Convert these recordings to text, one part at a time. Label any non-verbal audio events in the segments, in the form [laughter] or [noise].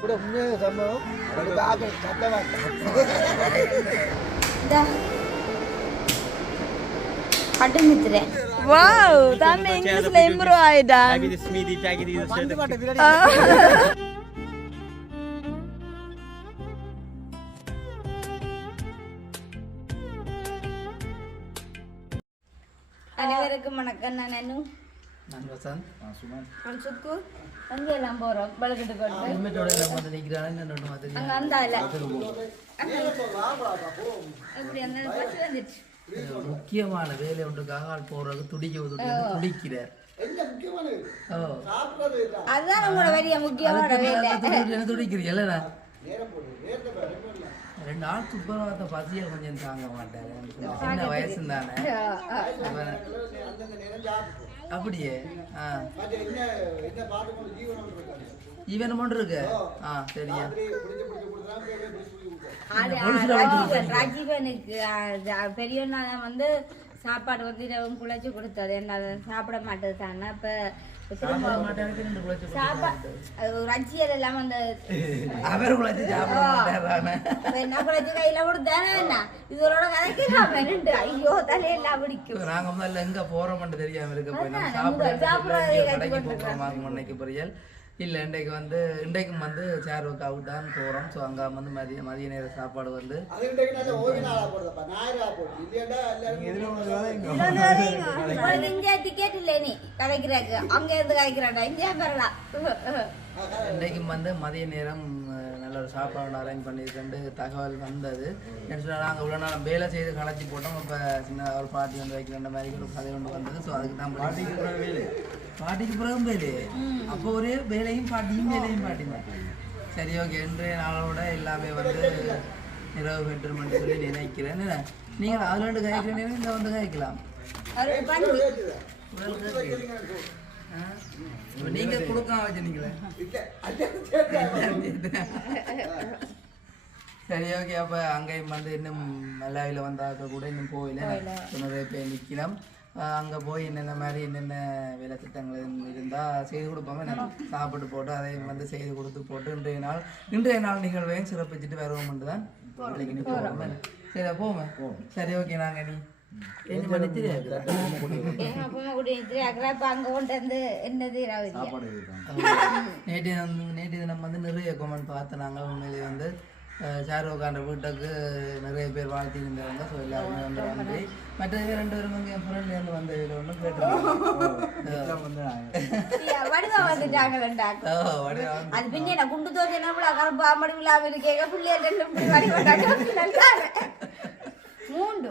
கூட உண்மையான சம்பவம் அதுக்கு ஆக்கள் சத்தமா பட்டுமித்துறேன் வாவ் தம்பி இங்கிலீஷ்ல இம்ப்ரூவ் ஆயிட்டான் Tag இது ஸ்மிதி tag இது பந்து பாட்டை விளையாடி அனைவருக்கும் வணக்கம். நான் அனு. நான் வசந்த் நான் சுமன் நான் சுக்கு அங்கே எல்லாம் போறோம் பழகிட்டு கொண்டு ஹெல்மெட்டோட எல்லாம் வந்து நிற்கிறாங்க என்னோட மாதிரி அங்க வந்தால இப்படி அந்த பஸ் வந்துச்சு முக்கியமான வேலை ஒன்றுக்காக ஆள் போறது துடிக்க துடிக்க துடிக்கிறார் ஓ அதுதான் உங்களோட பெரிய முக்கியமான வேலை என்ன துடிக்கிறீங்கல்ல ரெண்டு நாள் துப்புரவாத பசியை கொஞ்சம் தாங்க மாட்டாரு சின்ன வயசு தானே அப்படியே. ஆ. ஈவன் மட்டும் இருக்கு. ஆ ராஜீவன் ராஜீவனுக்கு பெரியவனா வந்து சாப்பாடு வந்து இரவும் குழைச்சி கொடுத்தது என்ன சாப்பிட மாட்டது தானே இப்போ சாப்பாடு ரஜியல் எல்லாம் அந்த அவர் குழச்சி சாப்பிட மாட்டாரானே என்ன குழைச்சி கையில கொடுத்தானே என்ன இதோட கதைக்கிறான் ரெண்டு ஐயோ தலையெல்லாம் பிடிக்கும் நாங்க முதல்ல எங்க போறோம்னு தெரியாம இருக்க போய் நம்ம கடைக்கு போறோம் இன்னைக்கு பொரியல் இல்ல இன்றைக்கு வந்து இன்றைக்கும் வந்து சேருக்கு அவுட் தான் போறோம். ஸோ அங்க வந்து மதிய மதிய நேர சாப்பாடு வந்து இங்கே டிக்கெட் இல்லை நீ கதைக்கிறாக்கு அங்க இருந்து கதைக்கிறாண்டா இங்கே பெறலாம் இன்றைக்கும் வந்து மதிய நேரம் ஒரு சாப்பாடு அரேஞ்ச் பண்ணியிருக்கேன் தகவல் வந்தது. என்ன சொன்னா நாங்கள் இவ்வளோ நாள் வேலை செய்து கணச்சி போட்டோம். இப்போ சின்ன ஒரு பாட்டி வந்து வைக்கிற மாதிரி ஒரு கதை ஒன்று வந்தது. ஸோ அதுக்கு தான் பாட்டிக்கு பிறகு வேலை. பாட்டிக்கு பிறகும் வேலை. அப்போ ஒரே வேலையும் பாட்டியும் வேலையும் பாட்டியும் சரி ஓகே இன்றைய நாளோட எல்லாமே வந்து நிறைவு பெற்றுமென்று சொல்லி நினைக்கிறேன்? நீங்கள் அதில் ரெண்டு காய்க்கிறீங்க இங்கே வந்து காய்க்கலாம். நீங்க கொடுக்காம வச்சுனீங்களே சரி ஓகே அப்ப அங்கேயும் வந்து இன்னும் மல்லாவில வந்தாக்க கூட இன்னும் போயில பேர் நிக்கலாம். ஆஹ் அங்க போய் என்னென்ன மாதிரி என்னென்ன வேலை திட்டங்கள் இருந்தா செய்து கொடுப்பாங்க நான் சாப்பிட்டு போட்டு அதையும் வந்து செய்து கொடுத்து போட்டு இன்றைய நாள் இன்றைய நாள் நிகழ்வையும் சிறப்பிச்சுட்டு வருவோம் தான் போவோம் சரி போமே சரி ஓகே நாங்க நீ வந்து நேற்று வந்து நேற்று தினம் வந்து நிறைய கமெண்ட் பார்த்தோம் நாங்கள் உண்மையிலேயே வந்து ஷாருக்கான்ற வீட்டுக்கு நிறைய பேர் வாழ்த்தி இருந்தாங்க ஸோ எல்லாருமே வந்து நன்றி. மற்றது ரெண்டு பேரும் வந்து என் ஃப்ரெண்ட்லேருந்து வந்த இதில் ஒன்றும் கேட்டு வடிவா வந்துட்டாங்க ஓ வடிவா வந்து அது பின்ன குண்டு தோசை என்ன விழா கரும்பு அம்மடி விழா இருக்கேங்க பிள்ளைகள் வடி மூண்டு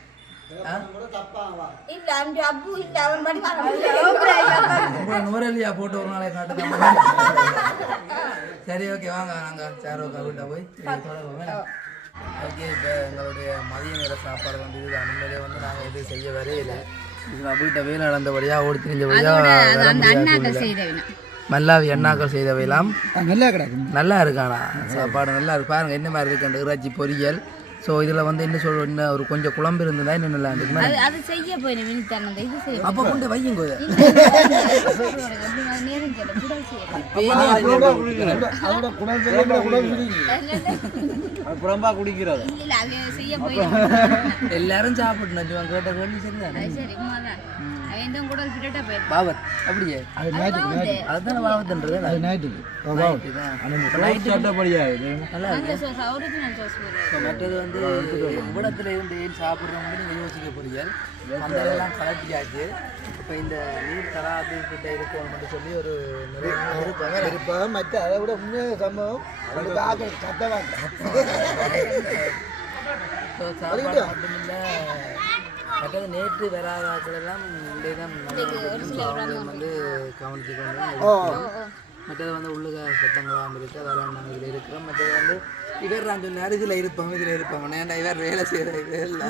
அந்த நுவரெலியா போட்டு ஒரு நாளை காட்டுதான் சரி ஓகே வாங்க நாங்கள் சேரோக்கா வீட்டை போய் ஓகே இப்போ எங்களுடைய மதிய நேர சாப்பாடு வந்து இது உண்மையிலே வந்து நாங்கள் எதுவும் செய்ய வரையில இது நான் வீட்டை வேலை நடந்தபடியாக ஓடி தெரிஞ்சபடியாக செய்தவன மல்லாவி அண்ணாக்கள் செய்தவையெல்லாம் நல்லா கிடக்கும் நல்லா இருக்கானா? சாப்பாடு நல்லா இருக்கு. பாருங்க என்ன மாதிரி இருக்கு இறைச்சி பொரியல். ஸோ இதில் வந்து என்ன சொல்ற இன்னும் ஒரு கொஞ்சம் குழம்பு இருந்ததா இன்னும் நல்லா இருக்குமே அது அது செய்ய போயின மினித்தான இது செய்ய அப்போ கொண்டு வையுங்க போயின எல்லாரும் சாப்பிட்டு நச்சுவாங்க கேட்ட கேள்வி சரிதானே? அவன் பாவத் அப்படியே. அது அதுதானே அது நல்லா இருக்கு. ஒரிஜினல் சோஸ் மற்றது வந்து இவ்விடத்துல இருந்து ஏன் சாப்பிட்றவங்க யோசிக்க போறீங்க? அந்த எல்லாம் கலட்டியாச்சு. இப்போ இந்த நீர் தராது கிட்ட இருக்கணும்னு சொல்லி ஒரு விருப்பம் மற்ற அதை விட உண்மையான சம்பவம் மட்டும் இல்லை. மற்றது நேற்று வராத ஆட்கள் எல்லாம் இன்றைய தான் அவங்க வந்து கவனிச்சு கொண்டு. மற்றது வந்து உள்ளுக சத்தங்களாம் இருக்குது அதெல்லாம் நாங்கள் இதில் இருக்கிறோம்? மற்றது வந்து இவர் நான் சொன்னார் இதில் இருப்போம் இதில் இருப்போம். ஏன்டா இவர் வேலை செய்கிற இது இல்லை?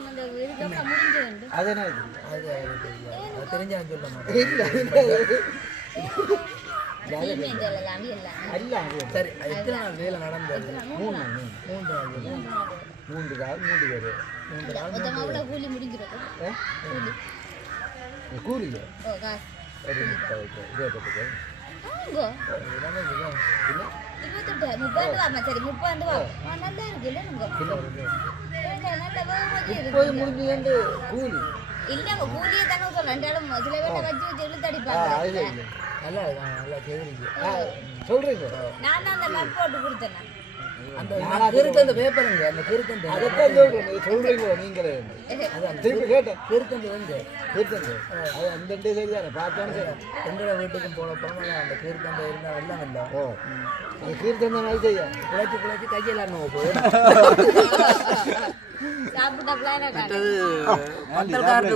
அந்த அது என்ன? அது. அது தெரிஞ்சா நான் சொல்ல மாட்டேன். [laughs] சரி எத்தனை நாள் வேலை நடந்தது? மூணு. மூன்று நாள். மூன்று கால் மூன்று பேர் மொத்தமாக அவ்வளோ கூலி முடிஞ்சிருக்கும். கூலி. காசு இருபத்தெட்டு இருபத்தெட்டு முப்பது ரூபா சரி முப்பது ஆ, நல்லா இருக்கு இல்லை நல்ல வேகமாக முப்பது இருக்கு முடிஞ்சு கூலி. இல்லைங்க கூலியே தானே சொல்ல ரெண்டாலும் சில பேரை வச்சு வச்சு இழுத்து ஆ, அது அடிப்பாங்க இல்லை. நல்லா இருக்கு நல்லா செய்திருக்கு ஆ, சொல்றீங்க. நான் தான் அந்த மேப் போட்டு கொடுத்தேன் கிறுக்கந்த பேப்பருங்க அந்த கிறுக்கந்த அதைத்தான் சொல்றேன் நீங்க சொல்றீங்களோ நீங்களே? திருப்பி கேட்டேன். கிறுக்கந்த வந்து. அது அந்த சரி தானே பார்த்தோன்னு எங்களோட வீட்டுக்கும் போன போனால் அந்த கிறுக்கந்த இருந்தால் வெள்ளம் இல்லை ஓ. அது கீர்த்தந்த மாதிரி செய்ய? குழச்சி குழச்சி கையெல்லாம் நோவு போய்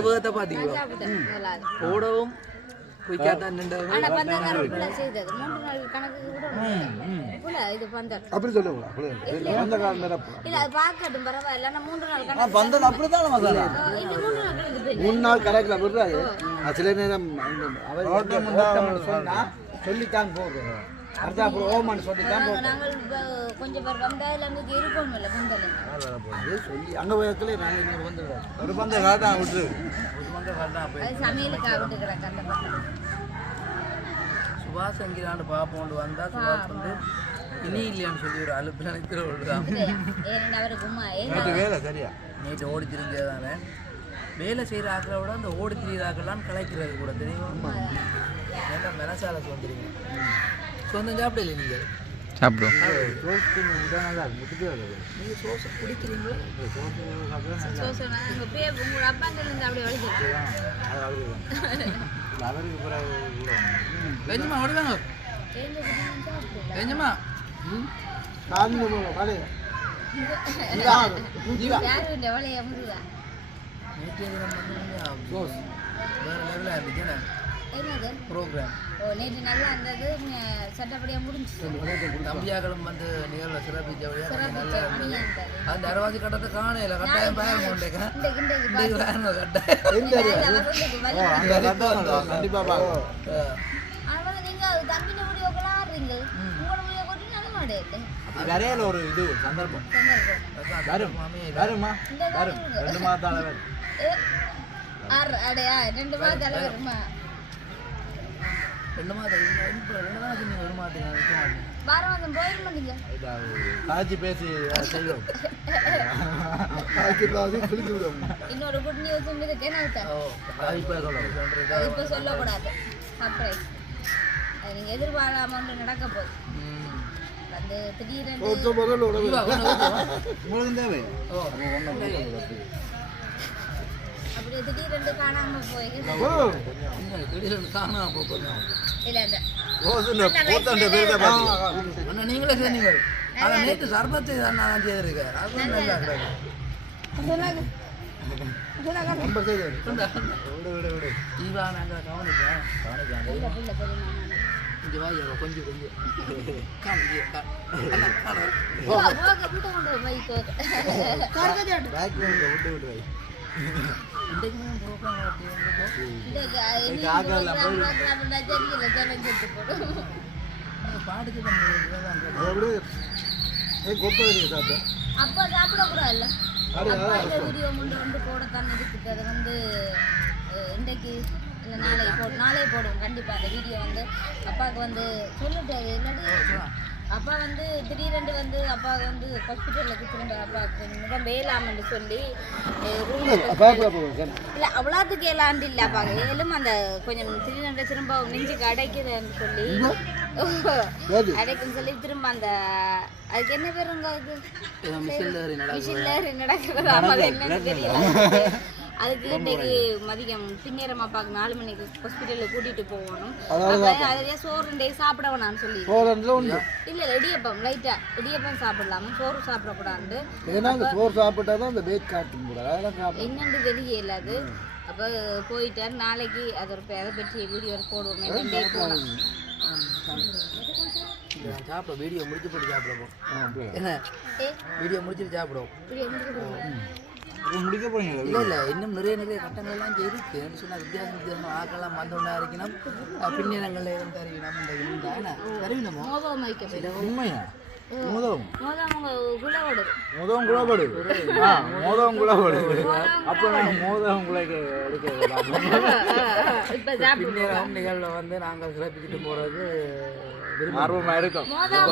வேகத்தை பார்த்தீங்களா சாப்பிட்டேன் அப்படி சொல்லுங்க அந்த காலம் பந்தல் அப்படித்தான் மசாலா மூணு நாள் கணக்கில் சில நேரம் சொன்னா சொல்லித்தான் சொல்லி அங்கே சுபாஷ் எங்கிறாண்டு பார்ப்போண்டு வந்தா சுபாஷ் வந்து இனி இல்லையான்னு சொல்லி ஒரு அலுப்பில் நிற்கிற ஏன்னா வேலை சரியா? நேற்று ஓடி திரிஞ்சதானே வேலை செய்கிற ஆக்களை விட அந்த ஓடி திரிகிற ஆக்கெல்லாம் கலைக்கிறது கூட தெரியுமா. ஏன்னா மெனசால சொந்தீங்க சொந்தம் சாப்பிடல நீங்கள் சாப்பிடுவோம். நீங்கள் சோசை குடிக்கிறீங்களா? உங்களோட அப்பா இருந்து அப்படியே வலிச்சு [laughs] அவருக்கு பிறகு வெஞ்சமா ஓடுவாங்க எங்க குடும்பம் சாப்பிடல வெஞ்சமா யாரும் இந்த வலைய முடியல நேற்று வேறு லெவலில் இருந்துச்சு என்னது ப்ரோக்ராம் ஓ நேற்று நல்லா இருந்தது. ம- சட்டப்படியா முடிஞ்சுச்சு. தம்பியாக்களும் வந்து சிறப்பிச்சபடியாக சிறப்பிச்ச இருந்தது. அந்த அரவாசி கட்டத்தை காணையில கட்டாயம் இன்றைக்கு. வேணும் கட்டாயம். நல்ல வசதிக்கு வலி கண்டிப்பா பார்க்கலாம் ஆனா வந்து நீங்க தம்பின வீடியோக்கெல்லாம் ஆடுறீங்க உங்களோட வீடியோ போட்டு நல்ல மாடே இல்லை வரையில ஒரு இது சந்தர்ப்பம். வரும். வருமா. வரும். ரெண்டு ஆறு அடையா ரெண்டு மாதம் தலைவருமா ரெண்டு மாதம் ரெண்டு மாதம் நீங்கள் ஒரு மாதம் வைக்க மாட்டேன் வாரம் வந்து போயிட நீங்க காய்ச்சி பேசி செய்வோம். காய்ச்சி பேசி குளிச்சு விடுவோம் இன்னொரு குட் நியூஸ் இருக்கு. என்ன ஓ இப்போ சொல்லுவோம் அது இப்போ சொல்லக்கூடாது. சர்ப்ரைஸ் அது நீங்க எதிர்பாராம ஒன்று நடக்க போகுது. ம். வந்து திடீரென்று ஓ அப்படியே திடீரென்று காணாம போய். இல்ல அண்ணா, நீங்களே சொன்னீங்க அதான் நேற்று சர்பத்தை தான் நல்லா இருக்கு. ரொம்ப. விடு விடு விடு. இவா நாங்கள் இங்கே வா இவா, கொஞ்சம் அண்ணா, கொண்டு வை பேக் விடு வை இன்றைக்கு போடும் அப்பா சாப்பிடக்கூடாதுல்ல அப்பா இந்த வீடியோ முண்டு வந்து போடத்தான் இருக்குது அது வந்து இன்றைக்கு இல்லை நாளைக்கு போடுவோம். கண்டிப்பாக அந்த வீடியோ வந்து அப்பாவுக்கு வந்து சொல்லிட்டு இல்லாட்டி அப்பா வந்து திடீரென்று வந்து அப்பா வந்து ஹாஸ்பிட்டலுக்கு திரும்ப அப்பாவுக்கு முகம் வேலாமன்னு சொல்லி இல்லை அவ்வளோத்துக்கு ஏலாண்டு இல்லை அப்பா. ஏலும் அந்த கொஞ்சம் திடீரென்று திரும்ப நெஞ்சுக்கு அடைக்குதுன்னு சொல்லி ஏது? அடைக்குன்னு சொல்லி திரும்ப அந்த அதுக்கு என்ன பேருங்க அது ஏதோ மிஷினில் நடக்கிறது அது என்னன்னு தெரியல. அதுக்கு இன்னைக்கு மதியம் பின்னேரம் அப்பாவுக்கு நாலு மணிக்கு ஹாஸ்பிட்டலில் கூட்டிட்டு போகணும். அதுலயே சோறு டே சாப்பிட வேணாம்னு சொல்லி. இல்ல இல்ல இடியப்பம் லைட்டா இடியப்பம் சாப்பிடலாம. சோறு சாப்பிடக்கூடாது. சோறு சாப்பிட்டா தான் அந்த காட்டும் என்னன்னு தெரியல அது. அப்போ போயிட்டார் நாளைக்கு அது ஒரு அதை பற்றி வீடியோ போடுவோம். சாப்பிட வீடியோ முடிச்சு போட்டு சாப்பிடுவோம் வீடியோ முடிச்சுட்டு சாப்பிடுவோம் முடிக்க போகலாம் இப்போ முடிக்க போறீங்க இல்லை இல்லை இன்னும் நிறைய நிறைய கட்டங்கள்லாம் இங்கே இருக்கு. சொன்னால் வித்தியாசம் வித்தியாசம் ஆக்கெல்லாம் வந்தோன்னா இருக்கணும் பின்னரங்களில் இருந்து தருவினம் இந்த இருந்தா போயிடும் உண்மையா? மோதம் மோதம் குலப்படு ஆ மோதம் அப்போ நான் மோதம் குலைக்க எடுக்க [laughs] பின்னரம் நிகழ்வில் வந்து நாங்கள் சிறப்பிச்சுட்டு போகிறது விரும்புகிறோம். ஆர்வமா இருக்கும். மோதம்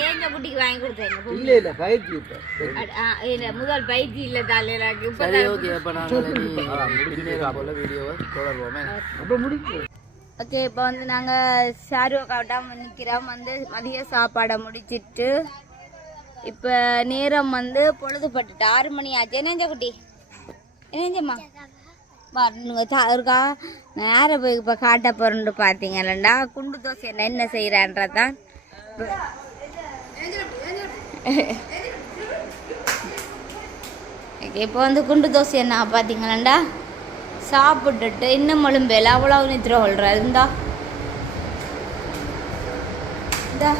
ஏங்க குட்டிக்கு வாங்கி கொடுத்தேங்க இல்ல இல்ல பயிற்சி இப்போ. முதல் பயிற்சி இல்ல இப்ப சரி ஓகே அப்போ நாங்கள் வீடியோவை தொடர்வோமே. இப்போ வந்து நாங்கள் ஷாரு அக்காவிட்டம் நிற்கிறோம் வந்து மதிய சாப்பாடை முடிச்சிட்டு இப்போ நேரம் வந்து பொழுதுபட்டுட்டு ஆறு மணி ஆச்சு. என்னஞ்ச குட்டி? என்னஞ்சம்மா சா- இருக்கா? யாரை போய் இப்போ காட்ட போகிறேன்னு பார்த்தீங்களா குண்டு தோசை என்ன என்ன செய்கிறான்றதான் ஓகே இப்போ வந்து குண்டு தோசை என்ன பார்த்தீங்களாண்டா? சாப்பிட்டுட்டு இன்னும் முழும்பேல அவ்வளோ நித்திர கொள்ற இருந்தா இந்தா.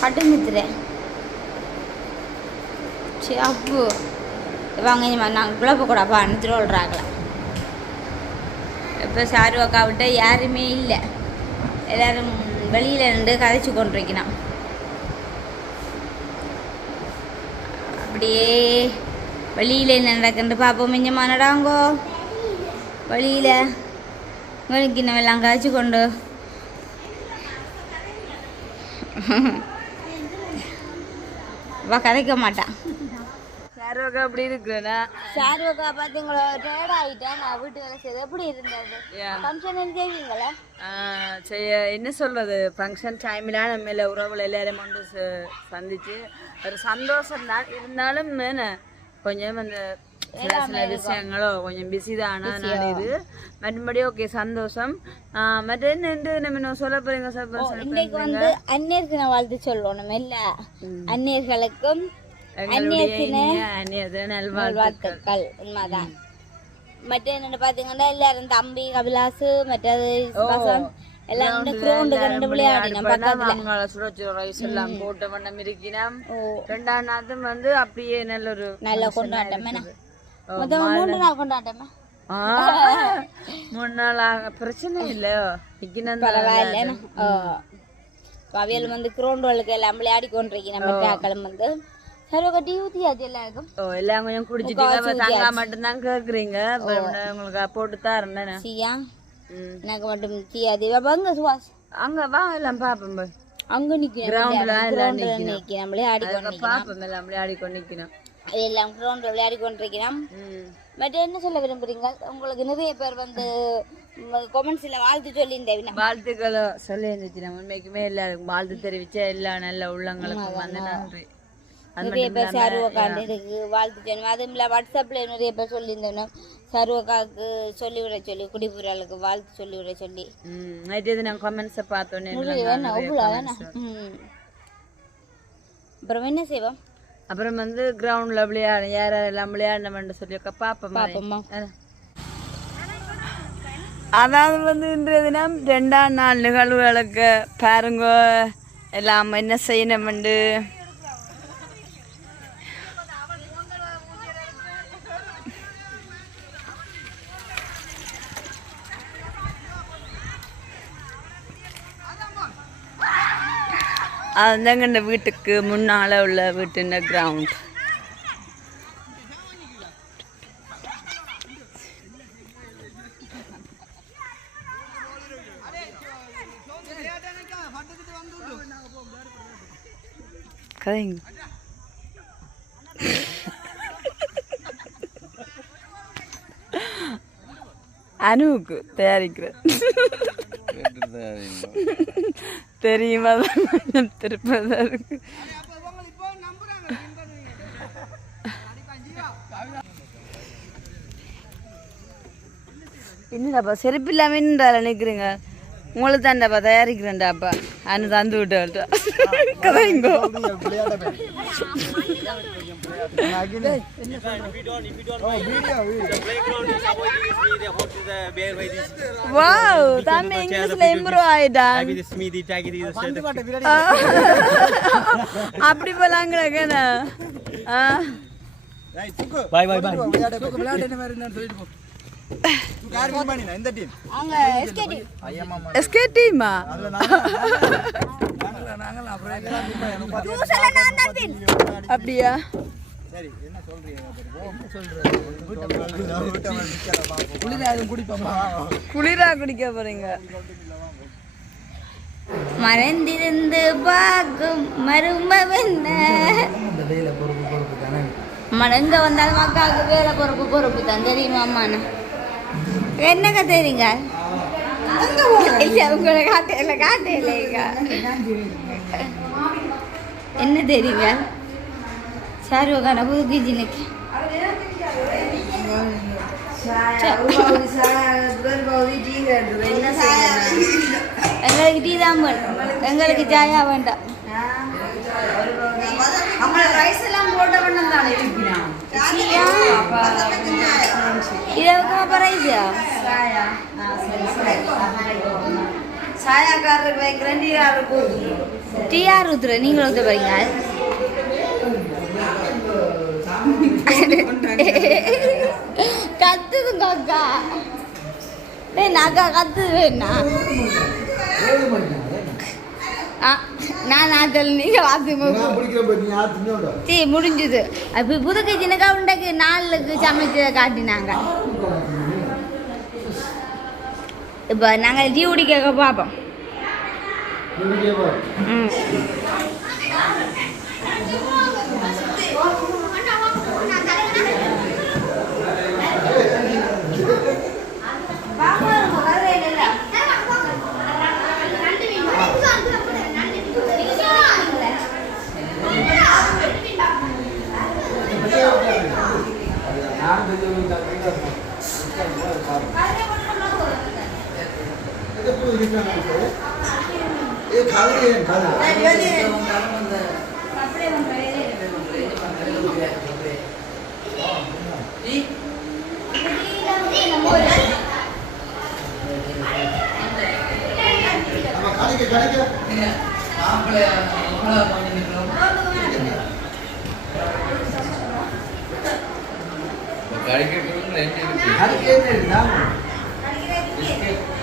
கட்டு நித்துறேன் சரி அப்பு. வாங்க இனிமே நாங்கள் குழப்ப கூடாப்பா நித்திர கொள்றாங்களா இப்போ சாரு அக்கா விட்ட யாருமே இல்லை. எல்லாரும் வெளியில் நின்று கதைச்சு கொண்டிருக்கிறான். அப்படியே வெளியில் என்ன நடக்குன்னு பார்ப்போம் மிஞ்சமா நடாங்கோ வழியில் உங்களுக்கு இன்னும் எல்லாம் காய்ச்சி கொண்டு. வா கதைக்க மாட்டான் சாரோக்கா அப்படி இருக்குண்ணா சாருவக்கா பார்த்தீங்களோ டேட் ஆகிட்டேன் நான் வீட்டு வேலை செய்து எப்படி இருந்தது? ஃபங்க்ஷன் செய்வீங்களா செய்ய என்ன சொல்றது ஃபங்க்ஷன் டைமில் நம்ம உறவுகள் எல்லாரும் வந்து சந்திச்சு ஒரு சந்தோஷம் தான். இருந்தாலும் என்ன கொஞ்சம் அந்த சில சில விஷயங்களோ கொஞ்சம் பிஸி தானா. இது மற்றபடி ஓகே சந்தோஷம். மற்ற என்ன என்ன நம்ம சொல்ல போறீங்க சொல்ல இன்னைக்கு வந்து அந்நியருக்கு நான் வாழ்த்து சொல்லணும் இல்ல? அந்நியர்களுக்கும் நல்வாழ்த்துக்கள். வாழ்த்துக்கள் உண்மைதான். மற்ற என்னென்னு பார்த்தீங்கன்னா எல்லாரும் தம்பி கபிலாசு மற்றது எல்லாம் கிரௌண்டு கண்டு விளையாடினோம் பக்கத்துல. அவங்கள சுட சுட ரைஸ் எல்லாம் போட்ட வண்ணம் இருக்கினோம் ஓ. ரெண்டாம் நாளும் வந்து அப்படியே நல்ல ஒரு நல்ல கொண்டாட்டம் மொத்தம் மூன்று நாள் கொண்டாட்டமா? [laughs] மூணு நாள் ஆக பிரச்சனை இல்ல. இக்கினம் பரவாயில்ல என்ன? ஓ. அவியல் வந்து கிரௌண்டுகளுக்கு எல்லாம் விளையாடி கொண்டிருக்கிறேன் மற்ற ஆக்களும் வந்து. சர்வ கட்டி ஊத்தியாச்சு எல்லாருக்கும்? ஓ எல்லாம் கொஞ்சம் குடிச்சிட்டீங்க தங்கா மட்டும்தான் கேக்குறீங்க. அப்புறம் உங்களுக்கு போட்டு தரேன் சியா? ம். எனக்கு மட்டும் அப்ப அங்க சுவாஸ் அங்க வா எல்லாம் பாப்போம் அங்க நிக்கிறேன். கிரவுண்ட்ல எல்லாம் விளையாடி அதுக்கு கொண்டிருக்கிறேன் பாப்போம் எல்லாம் விளையாடி கொண்டு நிக்கணும் எல்லாம் கிரௌண்ட்ல விளையாடி கொண்டிருக்கிறோம். மற்ற என்ன சொல்ல விரும்புறீங்க? உங்களுக்கு நிறைய பேர் வந்து கொமெண்ட்ஸ்ல வாழ்த்து சொல்லியிருந்தேன். வாழ்த்துக்களை சொல்லி இருந்துச்சு நம்ம உண்மைக்குமே எல்லாருக்கும் வாழ்த்து தெரிவிச்ச எல்லா நல்ல உள்ளங்களுக்கும் வந்து நன்றி. நிறைய பேர் சருவக்காண்டு இருக்கு வாழ்த்து சொல்லணும் அதுவும் இல்லை வாட்ஸ்அப்ல நிறைய பேர் சொல்லியிருந்தோம் சருவக்காவுக்கு சொல்லி விட சொல்லி குடிபுறாளுக்கு வாழ்த்து சொல்லி விட சொல்லி. ம், நேற்று இது நான் கமெண்ட்ஸை பார்த்தோன்னே. அப்புறம் என்ன செய்வோம்? அப்புறம் வந்து கிரவுண்ட்ல விளையாட யார் யாரெல்லாம் விளையாடணும்னு சொல்லி பாப்போம். பாப்போம்மா அதாவது வந்து இன்றைய தினம் ரெண்டாம் நாள் நிகழ்வுகளுக்கு பாருங்க. எல்லாம் என்ன செய்யணும்ண்டு? அதுதாங்க இந்த வீட்டுக்கு முன்னால் உள்ள வீட்டின் கிரவுண்ட் கதைங்க. அனுவுக்கு தயாரிக்கிறது தெரியுமா? தான் கொஞ்சம் திருப்பதா இருக்கு. என்னடாப்பா செருப்பு இல்லாமல் நிற்கிறீங்க உங்களுக்கு தான்டாப்பா தயாரிக்கிறேன்டாப்பா. அனு தந்து விட்டு கதைங்கோ. வாவ் தம்பி இங்கிலீஷ்ல இம்ப்ரூவ் ஆயிட்டான் அப்படி போலாங்கிறக்கண்ணா ஆ விளையாட்டு என்ன மாதிரி இருந்தான்னு சொல்லிட்டு போ அவங்க எஸ்கேடி எஸ்கே டீமா நாங்கள் நாங்கள் அப்புறம் ஜூஸ்ல குடிப்போமா குளிரா குடிக்க போறீங்க. மறந்திருந்து பார்க்கும் மருமவென்ன மடங்க வந்தாலும் அக்காவுக்கு வேலை பொறுப்பு பொறுப்பு தான் தெரியுமா அம்மாண்ணா? என்னங்க தெரியுங்க? இல்ல உங்களை காட்டையில காட்டையிலேங்க என்ன தெரியுங்க? சாருவகான புது கிஜினுக்கு எங்களுக்கு டீ தான் வேணும். எங்களுக்கு சாயா வேண்டாம்? இரவுக்கு அப்ப ரைஸா சாயாக்காரருக்கு வைக்கிறேன் டீ யாருக்கு டீ யார் ஊத்துற? நீங்களும் ஊத்த போறீங்க [laughs] கத்துதுங்க அக்கா டேய் நான் அக்கா கத்துது வேணா நான் ஆத்தல் நீங்க இன்னோட சரி முடிஞ்சுது. அப்போ புதுக்கு சின்னக்கா உண்டக்கு நாலுக்கு சமைச்சதை காட்டினாங்க. இப்போ நாங்கள் டீ குடிக்க பார்ப்போம் ம். కుదిరిపోయినట్టు ఏ కాదు ఏం కాదు கடைக்கு என்ன இருக்கு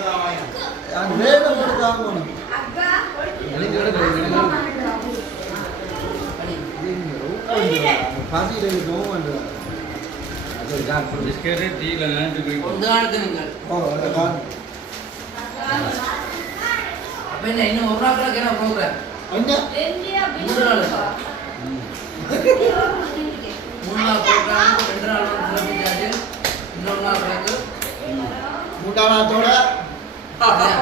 இல்லை முண்டை எடுத்து நான் கூட கொண்டு வச்சுருக்கேன் ஏ நோ பண்ணு நான் ரேல போட தாங்கணும் பாசி ரெண்டு நோ பண்ணு அது ஜான் கொஞ்ச நாளுக்கு நீங்கள் ஓ அந்த கான் அப்போ என்ன இன்னும் ஒரு நாள் கிழக்கு என்ன ப்ரோக்ராம் என்ன? மூணு நாள்? சார் மூணு நாள் ப்ரோக்ராம் ரெண்டு நாள் வந்து சிறப்பிச்சாச்சு இன்னொரு நாள் கிழக்கு முட்டாளாத்தோட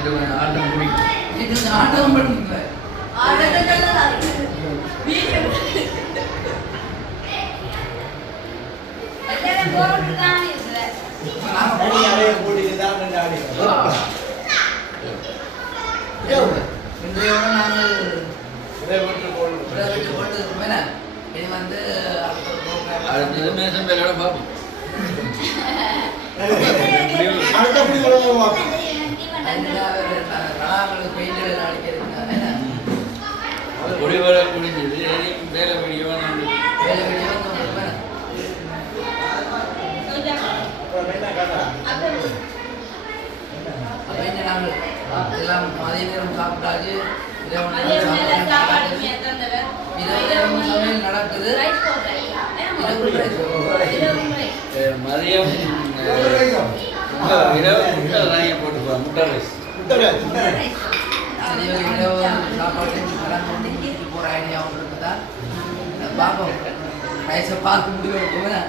பாதிச்சு அண்ணா இல்ல இது ஆட்டம் பண்ணுங்க இன்றையோட நாங்கள் மேலே இது வந்து கலாங்களுக்கு குடிஞ்சது எதையும் வேலை முடியும் வேலை வந்து அப்போ இங்கே நாங்கள் எல்லாம் மதிய நேரம் சாப்பிட்டாச்சு சமையல் நடக்குது. மதியம் இரவு முட்டை போட்டுப்போம் முட்டை ரைஸ் சாப்பாடு போகிற இருக்குதா பார்ப்போம். ரைஸை பார்த்து முடிவு ரைஸ்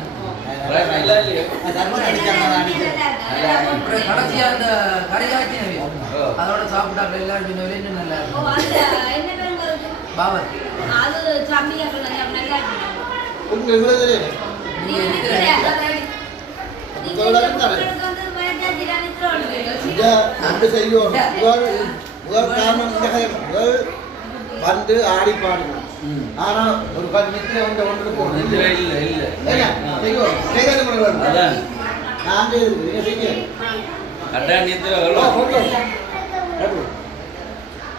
கடைசியா அந்த கரையாச்சி அதோட சாப்பிட்டா எல்லாரும் இன்னும் நல்லா இருக்கும். பாபர். அது சம்மியா நல்லா நல்லா உங்க இவ்வளவு நீங்க அப்படி செய்வோம் முதல் காரணம் இந்த முதல் வந்து ஆடி பாடுவோம் ஆனா ஒரு பத்து நித்திரை வந்து ஒன்று போகணும் இல்லை இல்லை இல்லை செய்வோம் நீங்க செய்ய.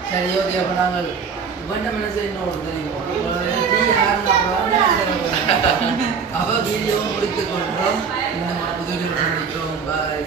சரி ஓகே அப்போ நாங்கள் தெரியும் அவ முடித்துக் கொள்கிறோம் இந்த புது சந்திக்கிறோம் பாய்